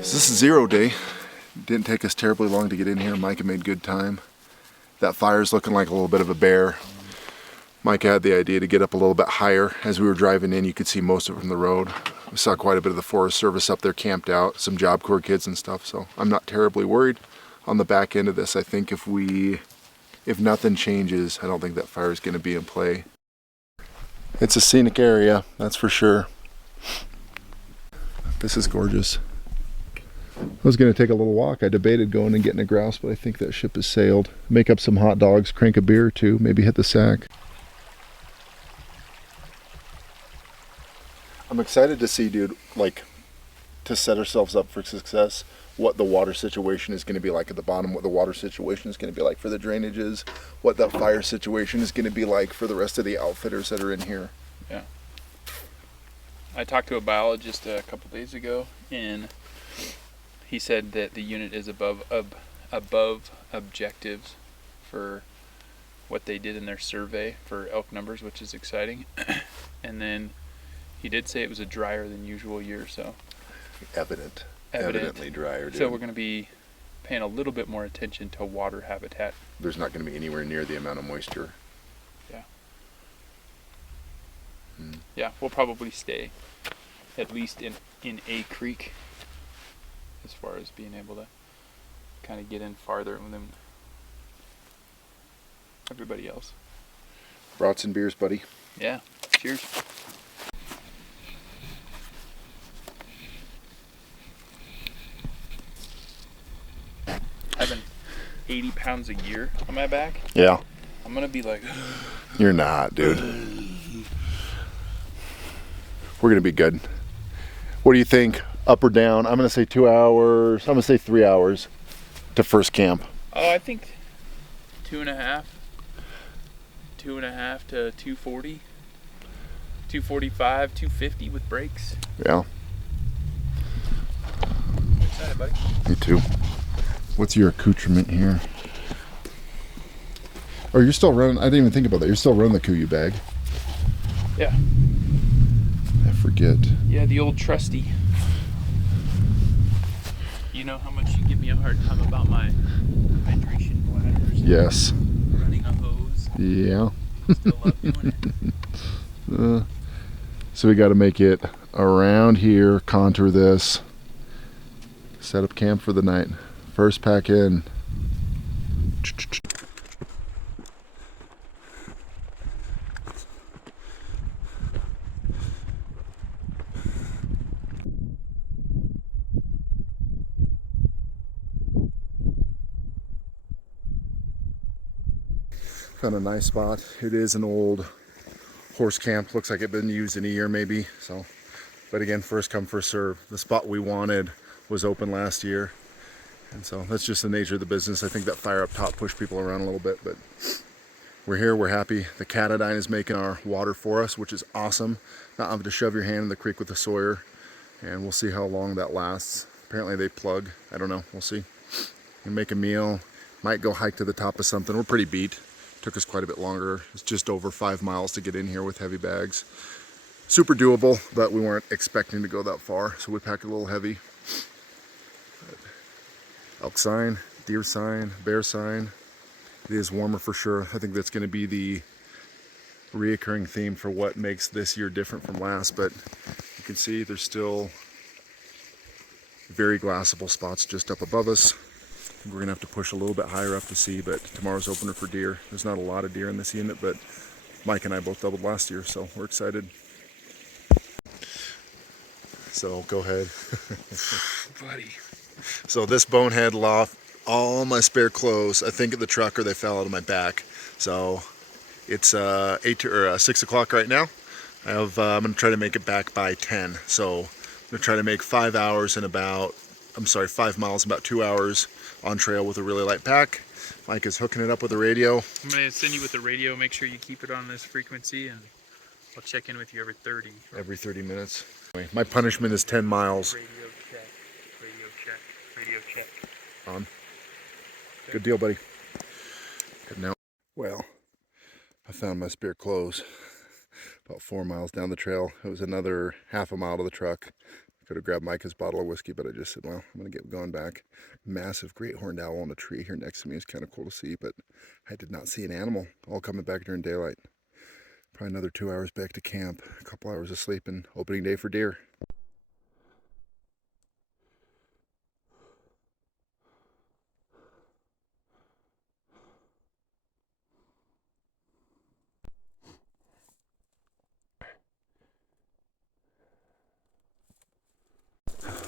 So this is 0 day. Didn't take us terribly long to get in here. Micah made good time. That fire's looking like a little bit of a bear. Micah had the idea to get up a little bit higher. As we were driving in, you could see most of it from the road. We saw quite a bit of the Forest Service up there camped out, some Job Corps kids and stuff, so I'm not terribly worried. On the back end of this, I think if nothing changes, I don't think that fire is going to be in play. It's a scenic area, that's for sure. This is gorgeous. I was going to take a little walk. I debated going and getting a grouse, but I think that ship has sailed. Make up some hot dogs, crank a beer or two, maybe hit the sack. I'm excited to see, dude, like, to set ourselves up for success, what the water situation is going to be like at the bottom, what the water situation is going to be like for the drainages, what that fire situation is going to be like for the rest of the outfitters that are in here. Yeah. I talked to a biologist a couple days ago, and he said that the unit is above objectives for what they did in their survey for elk numbers, which is exciting. And he did say it was a drier than usual year, so Evidently drier, dude. So we're going to be paying a little bit more attention to water habitat. There's not going to be anywhere near the amount of moisture. Yeah. Yeah, we'll probably stay at least in a creek as far as being able to kind of get in farther than everybody else. Brats and beers, buddy. Yeah, cheers. Having 80 pounds a year on my back, Yeah. I'm gonna be like, You're not, dude. We're gonna be good. What do you think? Up or down? I'm gonna say 2 hours. I'm gonna say 3 hours to first camp. oh, I think 2.5 to 240, 245, 250 with breaks. Yeah. I'm excited, buddy. Me too. What's your accoutrement here? Oh, you're still running. I didn't even think about that. You're still running the Kuyu bag. Yeah. I forget. Yeah, the old trusty. You know how much you give me a hard time about my hydration bladders. Yes. Running a hose. Yeah. Still love doing it. So we got to make it around here, contour this, set up camp for the night. First pack in. Found a nice spot. It is an old horse camp. Looks like it's been used in a year maybe. So, but again, first come, first serve. The spot we wanted was open last year. And so that's just the nature of the business. I think that fire up top pushed people around a little bit, but we're here, we're happy. The Catadine is making our water for us, which is awesome. Not having to shove your hand in the creek with the Sawyer, and we'll see how long that lasts. Apparently they plug, I don't know, we'll see. We'll make a meal, might go hike to the top of something. We're pretty beat. Took us quite a bit longer. It's just over 5 miles to get in here with heavy bags. Super doable, but we weren't expecting to go that far, so we packed a little heavy. Elk sign, deer sign, bear sign. It is warmer for sure. I think that's going to be the reoccurring theme for what makes this year different from last, but you can see there's still very glassable spots just up above us. We're going to have to push a little bit higher up to see, but tomorrow's opener for deer. There's not a lot of deer in this unit, but Mike and I both doubled last year, so we're excited. So go ahead. Buddy. So this bonehead lost all my spare clothes, I think, at the truck, or they fell out of my back. So it's 6 o'clock right now. I'm going to try to make it back by 10. So I'm going to try to make 5 miles in about 2 hours on trail with a really light pack. Mike is hooking it up with the radio. I'm going to send you with the radio. Make sure you keep it on this frequency, and I'll check in with you every 30. Every 30 minutes. My punishment is 10 miles. Radio check. Radio check. Radio check. On. Good deal, buddy. Good now. Well, I found my spare clothes about 4 miles down the trail. It was another half a mile to the truck. Could have grabbed Micah's bottle of whiskey, but I just said, well, I'm going to get going back. Massive great horned owl on a tree here next to me is kind of cool to see, but I did not see an animal. All coming back during daylight. Probably another 2 hours back to camp, a couple hours of sleep, and opening day for deer.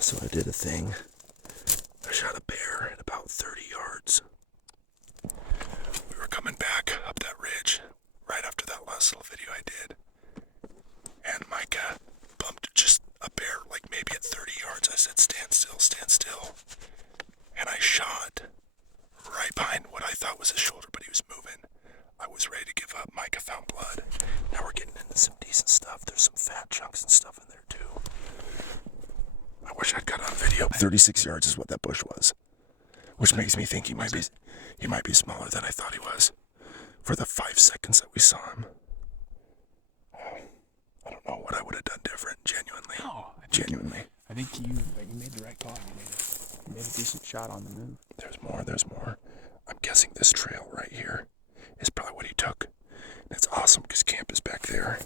So I did a thing. I shot a bear at about 30 yards. We were coming back up that ridge right after that last little video I did. And Micah bumped just a bear like maybe at 30 yards. I said, stand still, stand still. And I shot right behind what I thought was his shoulder, but he was moving. I was ready to give up. Micah found blood. Now we're getting into some decent stuff. There's some fat chunks and stuff in there too. I wish I'd got on video. 36 yards is what that bush was, which makes me think he might be smaller than I thought he was for the 5 seconds that we saw him. I don't know what I would have done different, genuinely. No, Genuinely. I think you made the right call. You made a decent shot on the move. There's more. I'm guessing this trail right here is probably what he took. And it's awesome because camp is back there.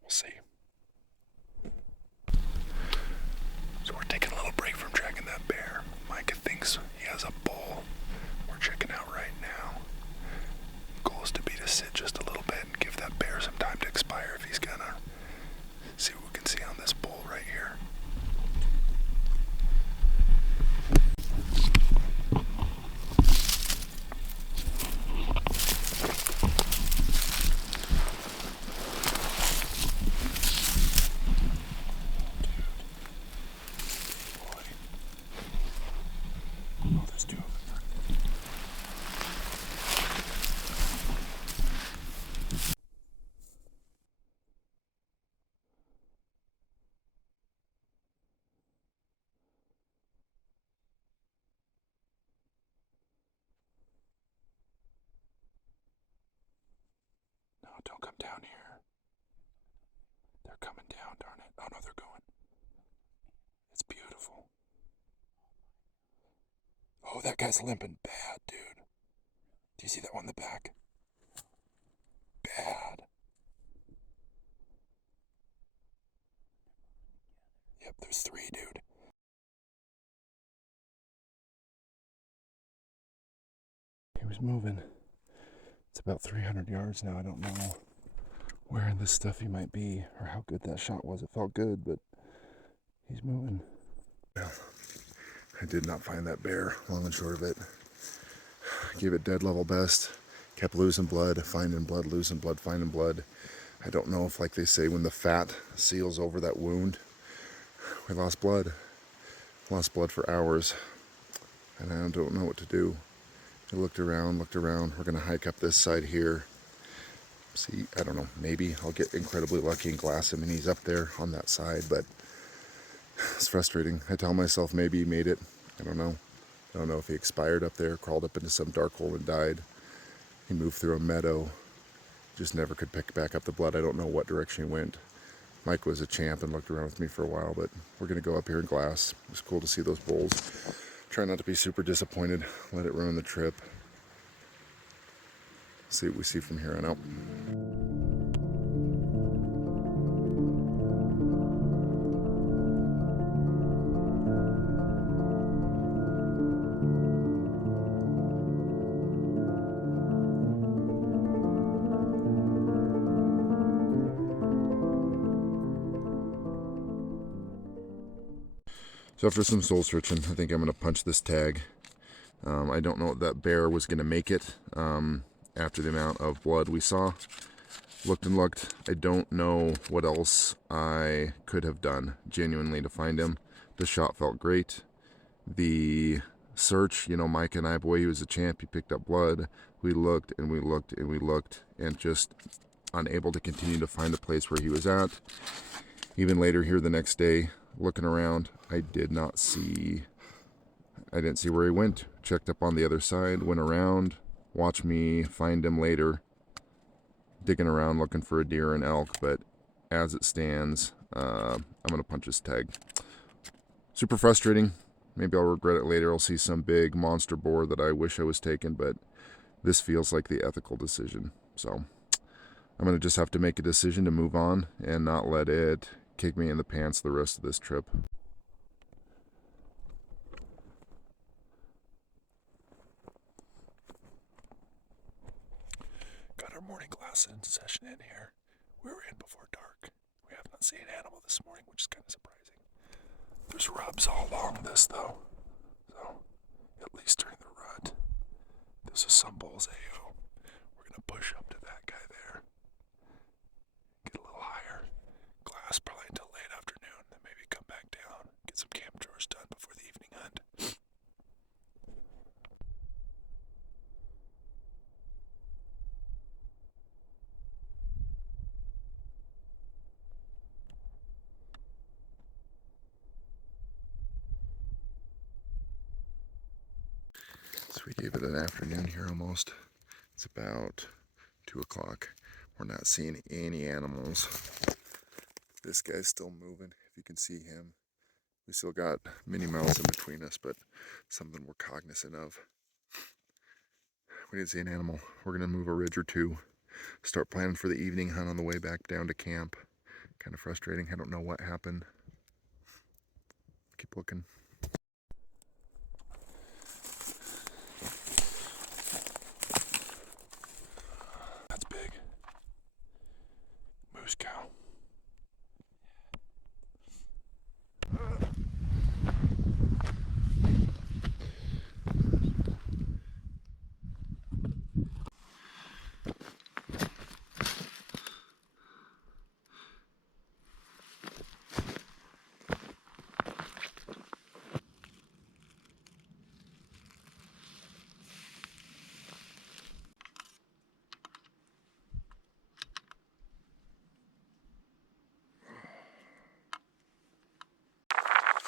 We'll see. So we're taking a little break from tracking that bear. Micah thinks he has a bull. We're checking out right now. Goal is to sit just a little bit and give that bear some time to expire if he's gonna. See what we can see on this bull right here. No, don't come down here. They're coming down, darn it. Oh no, they're going. It's beautiful. Oh, that guy's limping bad, dude. Do you see that one in the back? Bad. Yep, there's 3, dude. He was moving. It's about 300 yards now. I don't know where in this stuff he might be or how good that shot was. It felt good, but he's moving. Yeah, I did not find that bear, long and short of it. Gave it dead level best. Kept losing blood, finding blood, losing blood, finding blood. I don't know if, like they say, when the fat seals over that wound, we lost blood. Lost blood for hours. And I don't know what to do. I looked around. We're going to hike up this side here. See, I don't know, maybe I'll get incredibly lucky and glass him and he's up there on that side, but it's frustrating. I tell myself maybe he made it. I don't know. I don't know if he expired up there, crawled up into some dark hole and died. He moved through a meadow. Just never could pick back up the blood. I don't know what direction he went. Mike was a champ and looked around with me for a while, but we're going to go up here in glass. It was cool to see those bulls. Try not to be super disappointed. Let it ruin the trip. See what we see from here on out. So after some soul searching, I think I'm going to punch this tag. I don't know if that bear was going to make it after the amount of blood we saw. Looked and looked. I don't know what else I could have done genuinely to find him. The shot felt great. The search, Mike and I, boy, he was a champ. He picked up blood. We looked and we looked and we looked and just unable to continue to find a place where he was at. Even later here the next day, looking around, I didn't see where he went. Checked up on the other side, went around, watched me find him later, digging around looking for a deer and elk, but as it stands, I'm going to punch his tag. Super frustrating. Maybe I'll regret it later. I'll see some big monster boar that I wish I was taking, but this feels like the ethical decision. So I'm going to just have to make a decision to move on and not let it kick me in the pants the rest of this trip. Got our morning glass in session in here. We were in before dark. We have not seen an animal this morning, which is kind of surprising. There's rubs all along this though, so at least during the rut. This is some bull's AO. We're gonna push up to that guy there. Get a little higher. Glass probably until late afternoon, then maybe come back down. Get some camp chores done before the evening hunt. So we gave it an afternoon here almost. It's about 2 o'clock. We're not seeing any animals. This guy's still moving, if you can see him. We still got many miles in between us, but something we're cognizant of. We didn't see an animal. We're gonna move a ridge or two, start planning for the evening hunt on the way back down to camp. Kind of frustrating. I don't know what happened. Keep looking. That's big. Moose cow.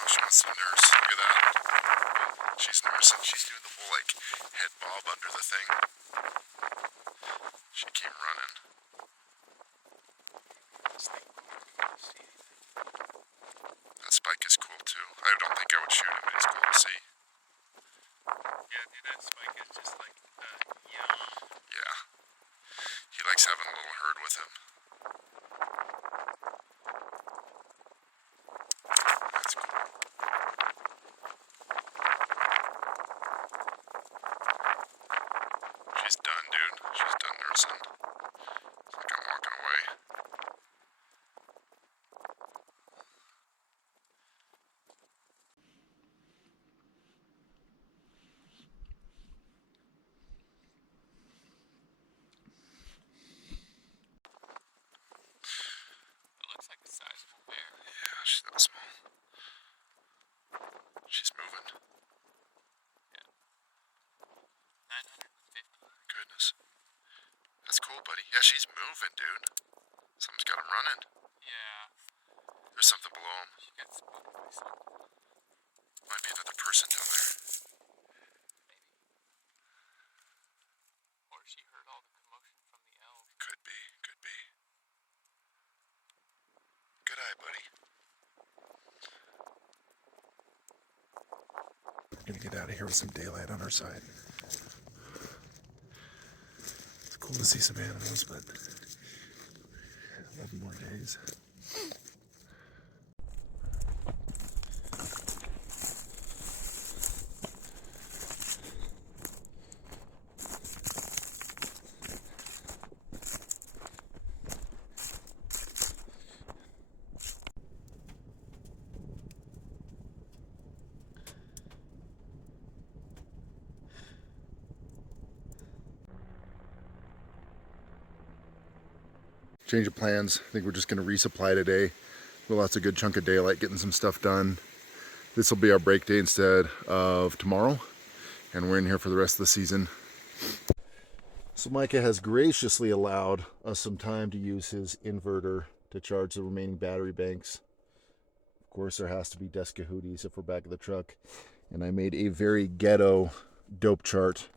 She wants to nurse. Look at that. She's nursing. She's doing the whole like head bob under the thing. She came running. That spike is cool too. I don't think I would shoot him, but it's cool to see. Yeah, dude, that spike is just like, yum. Yeah. He likes having a little herd with him. That's cool. She's done, dude. She's done nursing. It's like I'm walking away. It looks like a sizable bear. Yeah, she's not small. She's moving. Yeah. 950. Goodness. That's cool, buddy. Yeah, she's moving, dude. Something's got him running. Yeah. There's something below him. She got spooked by something. Might be another person down there. Maybe. Or she heard all the commotion from the elk. Could be, could be. Good eye, buddy. We're gonna get out of here with some daylight on our side. It's cool to see some animals, but 11 more days. Change of plans. I think we're just going to resupply today. We lost a good chunk of daylight getting some stuff done. This will be our break day instead of tomorrow, and we're in here for the rest of the season. So Micah has graciously allowed us some time to use his inverter to charge the remaining battery banks. Of course, there has to be Descahooties if we're back at the truck. And I made a very ghetto dope chart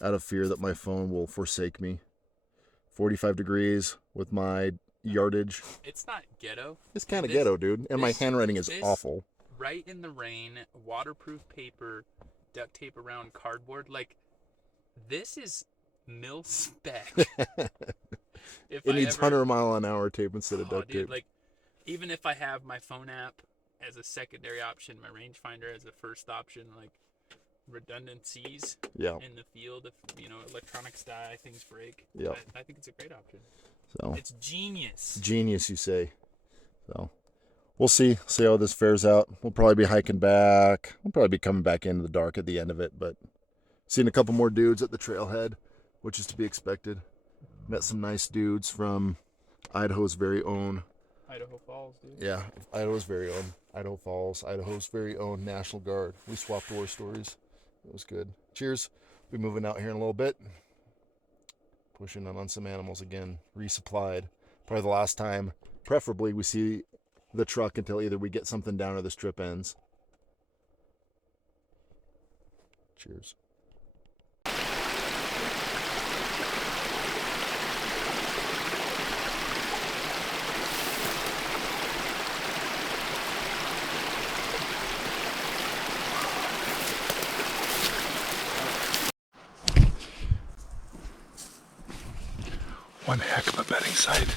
out of fear that my phone will forsake me. 45 degrees with my yardage. It's not ghetto. It's kind of This- ghetto, dude. And my this- handwriting is this- awful. Right in the rain, waterproof paper, duct tape around cardboard. Like, this is mil spec. If It I needs ever, 100-mile-an-hour tape instead of oh, duct dude, tape. like, even if I have my phone app as a secondary option, my rangefinder as a first option, like redundancies Yeah. in the field, if electronics die, things break. Yeah. I think it's a great option. So It's genius. genius, you say. So we'll see how this fares out. We'll probably be hiking back. We'll probably be coming back into the dark at the end of it, but seen a couple more dudes at the trailhead, which is to be expected. Met some nice dudes from Idaho's very own. Idaho Falls, dude. Yeah, Idaho's very own. Idaho Falls, Idaho's very own National Guard. We swapped war stories. It was good. Cheers. We'll be moving out here in a little bit. Pushing on some animals again. Resupplied. Probably the last time, preferably, we see the truck until either we get something down or this trip ends. Cheers. One heck of a bedding site.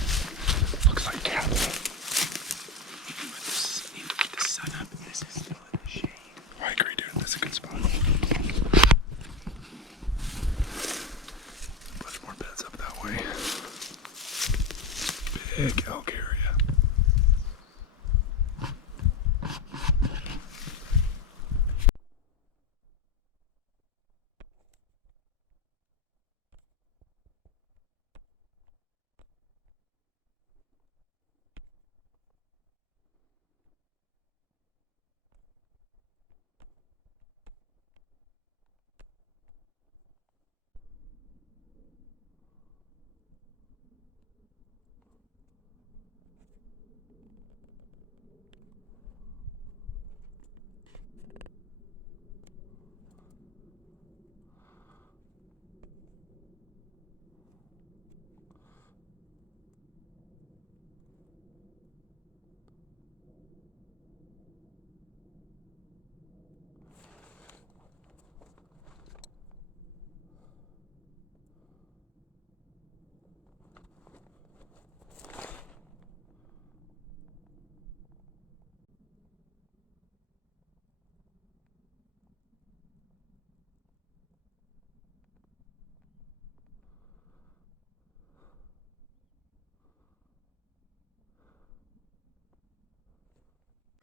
Looks like cattle. Need to get the sun up. This is still in the shade. I agree, dude. That's a good spot. Put more beds up that way. Big elk area.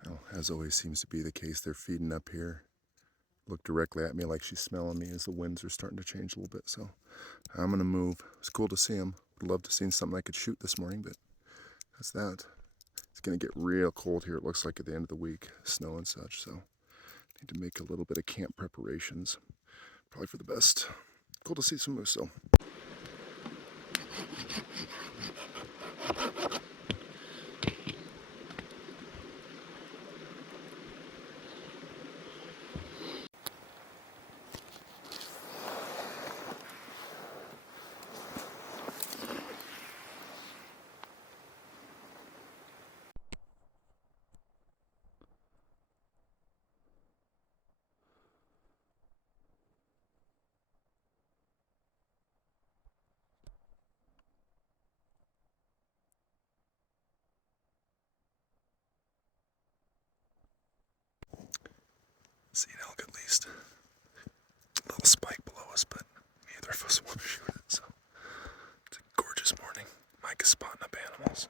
Well, as always seems to be the case, they're feeding up here. Look directly at me like she's smelling me as the winds are starting to change a little bit. So I'm going to move. It's cool to see them. Would love to see something I could shoot this morning, but that's that. It's going to get real cold here, it looks like, at the end of the week. Snow and such, so need to make a little bit of camp preparations. Probably for the best. Cool to see some moose, though. See an elk at least. A little spike below us, but neither of us want to shoot it, so it's a gorgeous morning. Mike is spotting up animals.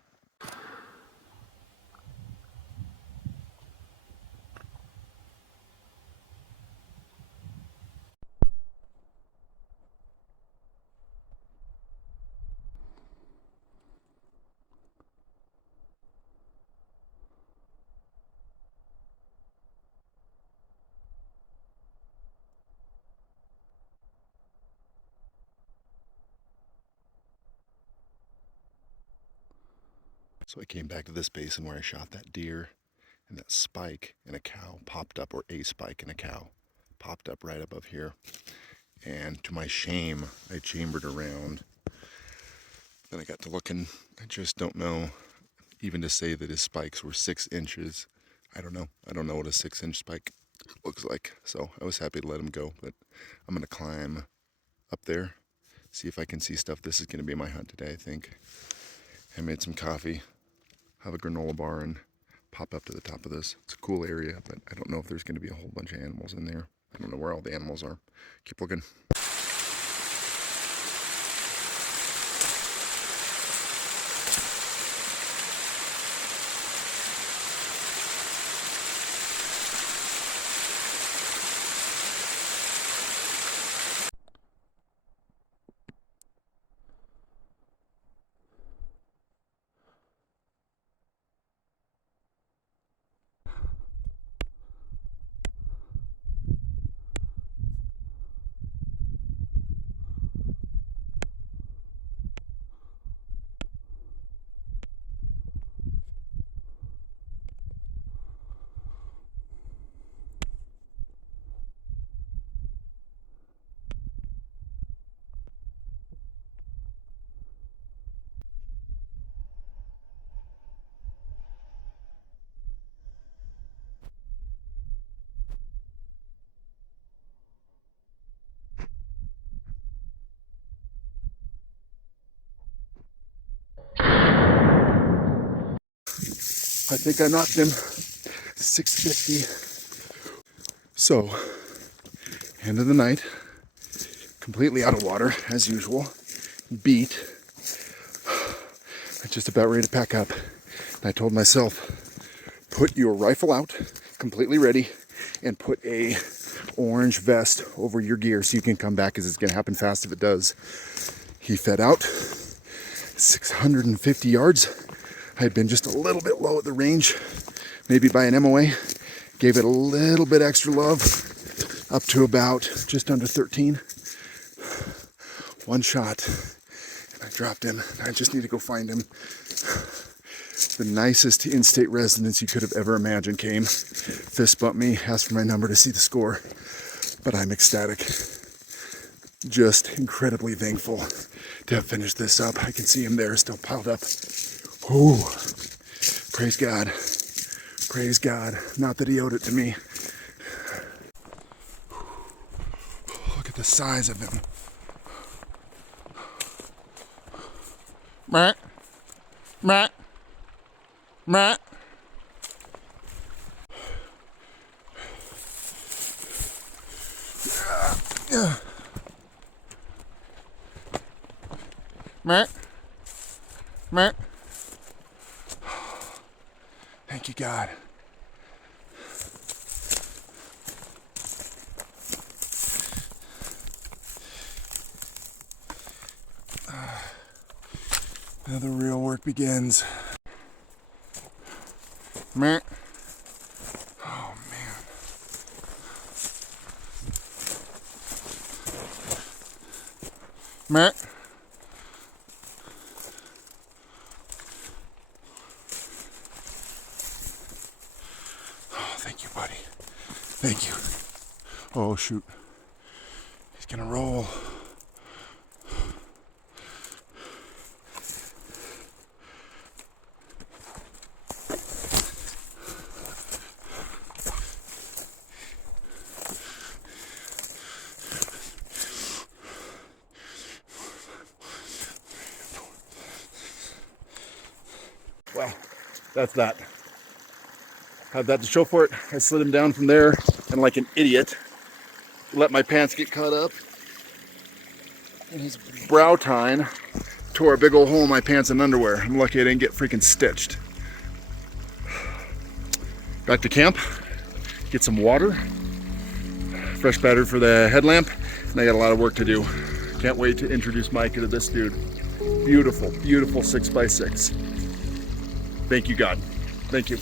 So I came back to this basin where I shot that deer, and that spike and a cow popped up, or a spike and a cow popped up right above here. And to my shame, I chambered around Then I got to looking. I just don't know, even to say that his spikes were 6 inches. I don't know. I don't know what a 6-inch spike looks like. So I was happy to let him go, but I'm gonna climb up there, see if I can see stuff. This is gonna be my hunt today, I think. I made some coffee, have a granola bar, and pop up to the top of this. It's a cool area, but I don't know if there's gonna be a whole bunch of animals in there. I don't know where all the animals are. Keep looking. I think I knocked him. 650. So, end of the night, completely out of water as usual. Beat. I'm just about ready to pack up. And I told myself, put your rifle out, completely ready, and put a orange vest over your gear so you can come back, because it's gonna happen fast if it does. He fed out 650 yards. I had been just a little bit low at the range, maybe by an MOA. Gave it a little bit extra love, up to about just under 13. One shot, and I dropped him. I just need to go find him. The nicest in-state residence you could have ever imagined came, fist bumped me, asked for my number to see the score, but I'm ecstatic. Just incredibly thankful to have finished this up. I can see him there, still piled up. Ooh, praise God. Praise God. Not that he owed it to me. Look at the size of him. Matt. Matt. Matt. Matt. Matt. Thank you, God. Now the real work begins. Matt. Oh, man. Matt. Oh, thank you, buddy. Thank you. Oh, shoot. He's gonna roll. Well, that's that. Had that to show for it. I slid him down from there, and like an idiot, let my pants get caught up. And his brow tine tore a big old hole in my pants and underwear. I'm lucky I didn't get freaking stitched. Back to camp, get some water, fresh battery for the headlamp, and I got a lot of work to do. Can't wait to introduce Micah to this dude. Beautiful, beautiful 6x6. Thank you, God. Thank you.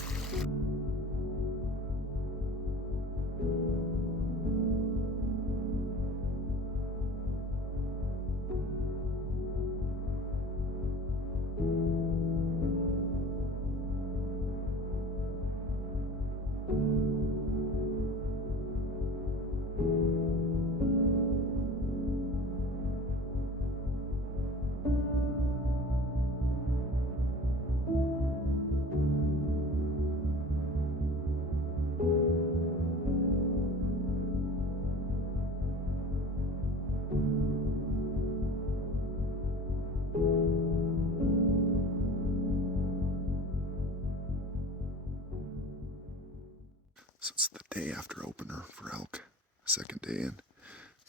So it's the day after opener for elk, second day in.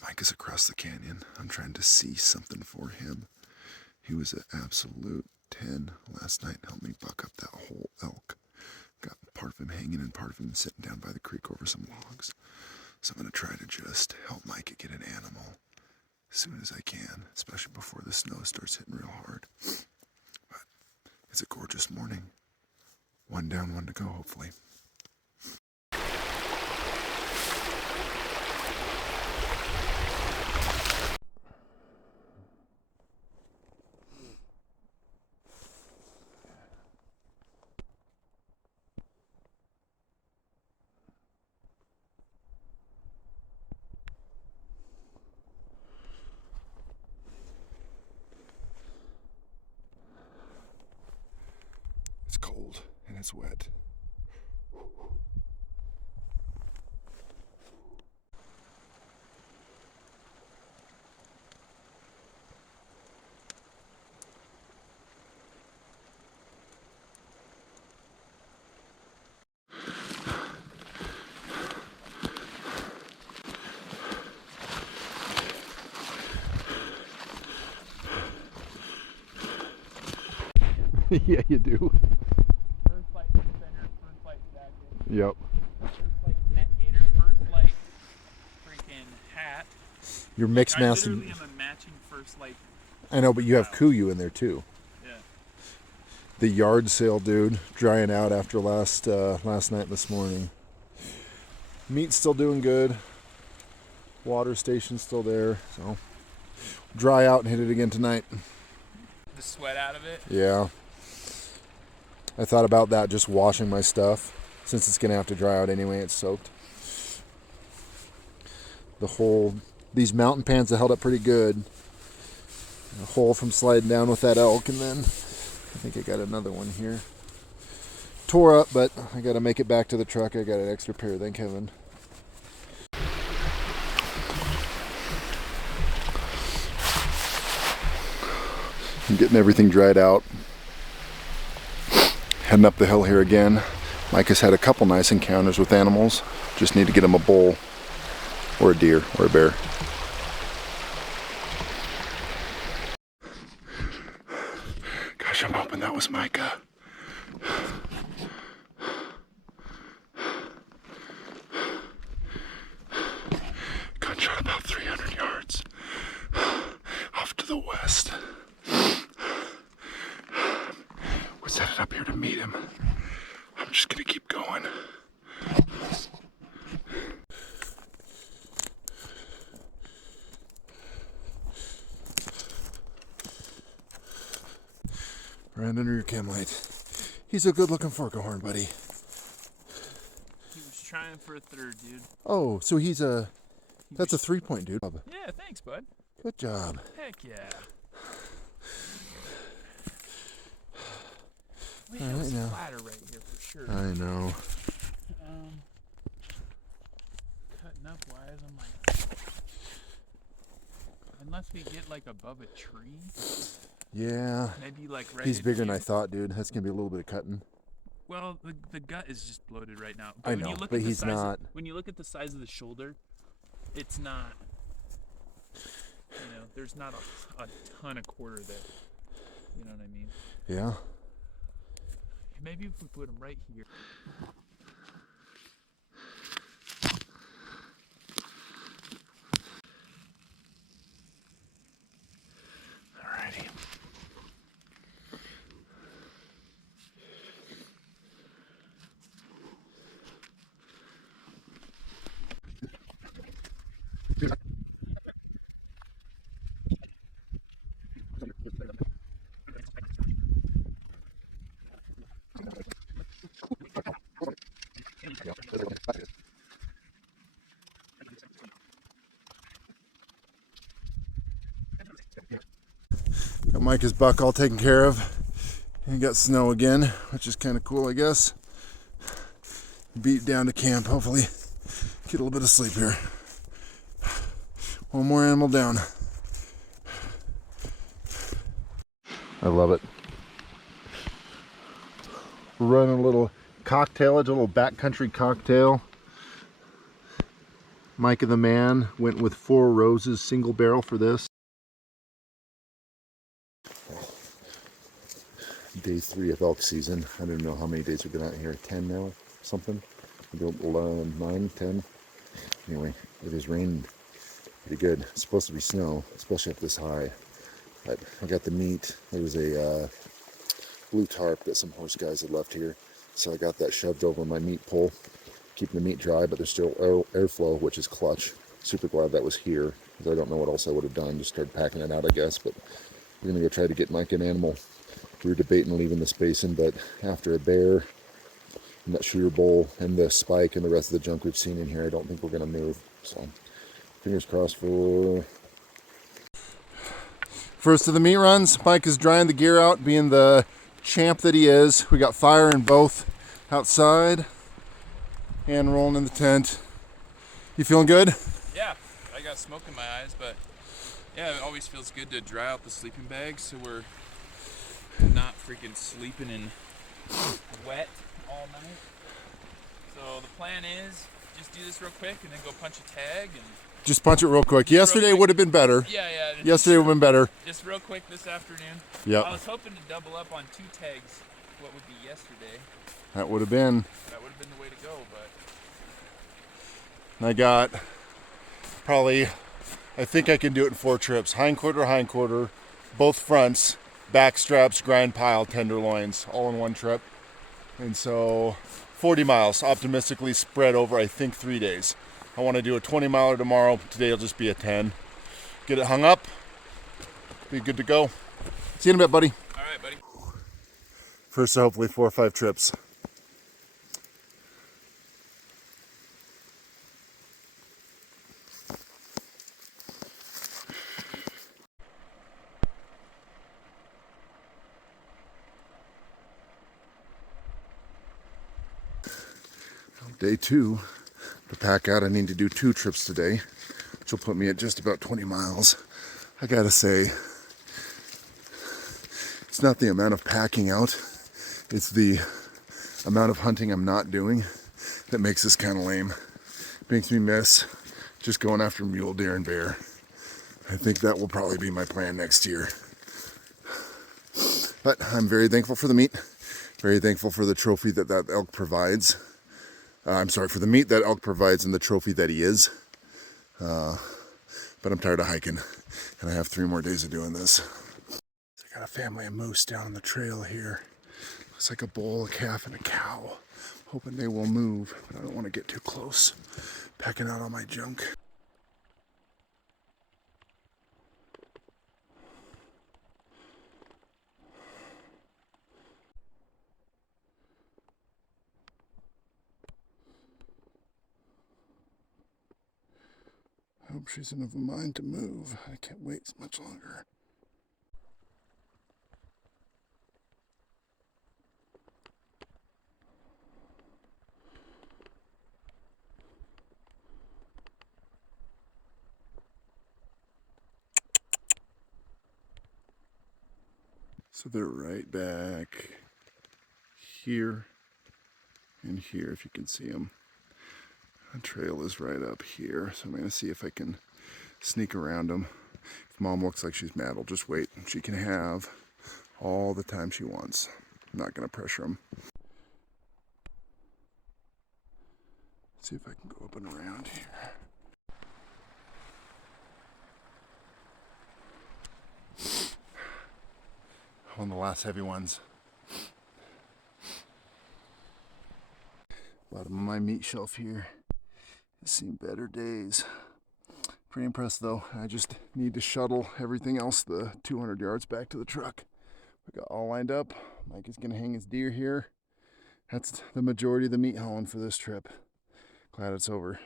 Mike is across the canyon. I'm trying to see something for him. He was an absolute 10 last night and helped me buck up that whole elk. Got part of him hanging and part of him sitting down by the creek over some logs. So I'm going to try to just help Mike get an animal as soon as I can, especially before the snow starts hitting real hard. But it's a gorgeous morning. One down, one to go, hopefully. It's cold and it's wet. Yeah, you do. First light defender, first light jacket, Yep. first light net gator, first light freaking hat. You're mixed I mass. literally am a matching first light. I know, but you have Wow. Kuyu in there too. Yeah. The yard sale dude drying out after last night this morning. Meat's still doing good. Water station's still there, so dry out and hit it again tonight. The sweat out of it. Yeah. I thought about that, just washing my stuff since it's gonna have to dry out anyway. It's soaked. These mountain pants have held up pretty good. A hole from sliding down with that elk, and then I think I got another one here. Tore up, but I got to make it back to the truck. I got an extra pair, thank heaven. I'm getting everything dried out. Heading up the hill here again. Mike has had a couple nice encounters with animals. Just need to get him a bull or a deer or a bear. Gosh, I'm hoping that was Micah. Gunshot about 300 yards off to the west. Was headed up here to meet him. I'm just gonna keep going. Right under your chem light. He's a good-looking fork-a-horn, buddy. He was trying for a third, dude. Oh, so that's a 3-point, dude. Yeah, thanks, bud. Good job. Heck yeah. All Man, right, it's now. flatter right here for sure. I know. Cutting up wise, I'm like, unless we get like above a tree, Yeah. maybe like right. He's in bigger than I here. thought, dude. That's gonna be a little bit of cutting. Well, the gut is just bloated right now. I When know, you look but at the he's size not. When you look at the size of the shoulder, it's not. There's not a ton of quarter there. You know what I mean? Yeah. Maybe if we put him right here. Alrighty. Got Micah's buck all taken care of. And got snow again, which is kind of cool, I guess. Beat down to camp, hopefully get a little bit of sleep here. One more animal down. I love it. Running a little cocktail, a little backcountry cocktail Mike and the man went with 4 Roses single barrel for this. Day 3 of elk season. I don't know how many days we've been out here. 10 now, something. Maybe 11, 9, 10. Anyway, it has rained pretty good. It's supposed to be snow, especially up this high. But I got the meat. There was a blue tarp that some horse guys had left here. So I got that shoved over my meat pole, keeping the meat dry, but there's still airflow, which is clutch. Super glad that was here, because I don't know what else I would have done. Just started packing it out, I guess. But we're going to go try to get Mike an animal. We were debating leaving this basin, but after a bear and that shooter bull and the spike and the rest of the junk we've seen in here, I don't think we're going to move. So fingers crossed for... First of the meat runs. Mike is drying the gear out, being the champ that he is. We got fire in both outside and rolling in the tent. You feeling good? Yeah, I got smoke in my eyes, but yeah, it always feels good to dry out the sleeping bag so we're not freaking sleeping in wet all night. So the plan is just do this real quick and then go punch a tag and Just punch it real quick. Yesterday would have been better. yeah. Yesterday would have been better. Just real quick this afternoon. Yep. I was hoping to double up on 2 tags. What would be yesterday? That would have been. That would have been the way to go, but I got probably, I think I can do it in 4 trips. Hind quarter, both fronts, back straps, grind pile, tenderloins, all in one trip. And so 40 miles, optimistically spread over, I think, 3 days. I want to do a 20 miler tomorrow. Today will just be a 10. Get it hung up. Be good to go. See you in a bit, buddy. all right, buddy. First, hopefully 4 or 5 trips. Day 2, to pack out, I need to do 2 trips today, which will put me at just about 20 miles. I gotta say, it's not the amount of packing out, it's the amount of hunting I'm not doing that makes this kind of lame. Makes me miss just going after mule deer and bear. I think that will probably be my plan next year. But I'm very thankful for the meat, very thankful for the trophy that elk provides. I'm sorry, for the meat that elk provides and the trophy that he is. But I'm tired of hiking, and I have 3 more days of doing this. I got a family of moose down on the trail here. Looks like a bull, a calf, and a cow. Hoping they will move, but I don't want to get too close. Packing out all my junk. I hope she's of a mind to move. I can't wait much longer. So they're right back here and here, if you can see them. The trail is right up here, so I'm going to see if I can sneak around them. If Mom looks like she's mad, I'll just wait. She can have all the time she wants. I'm not going to pressure them. See if I can go up and around here. One of the last heavy ones. Bottom of my meat shelf here. It's seen better days. Pretty impressed though. I just need to shuttle everything else the 200 yards back to the truck. We got all lined up. Mike is gonna hang his deer here. That's the majority of the meat hauling for this trip. Glad it's over.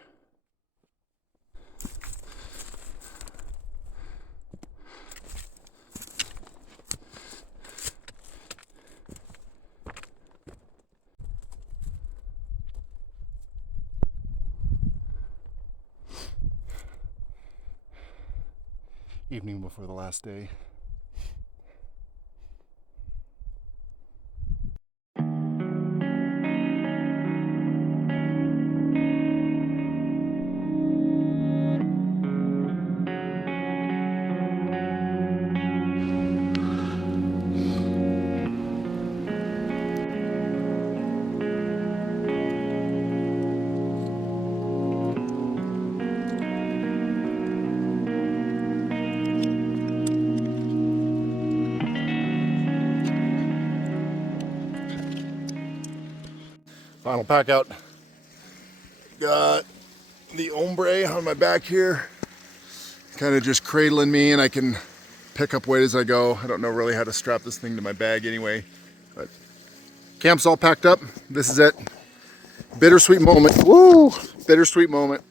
Evening before the last day. Final pack out. Got the ombre on my back here, kind of just cradling me, and I can pick up weight as I go. I don't know really how to strap this thing to my bag anyway, but camp's all packed up. This is it. Bittersweet moment. Woo! Bittersweet moment.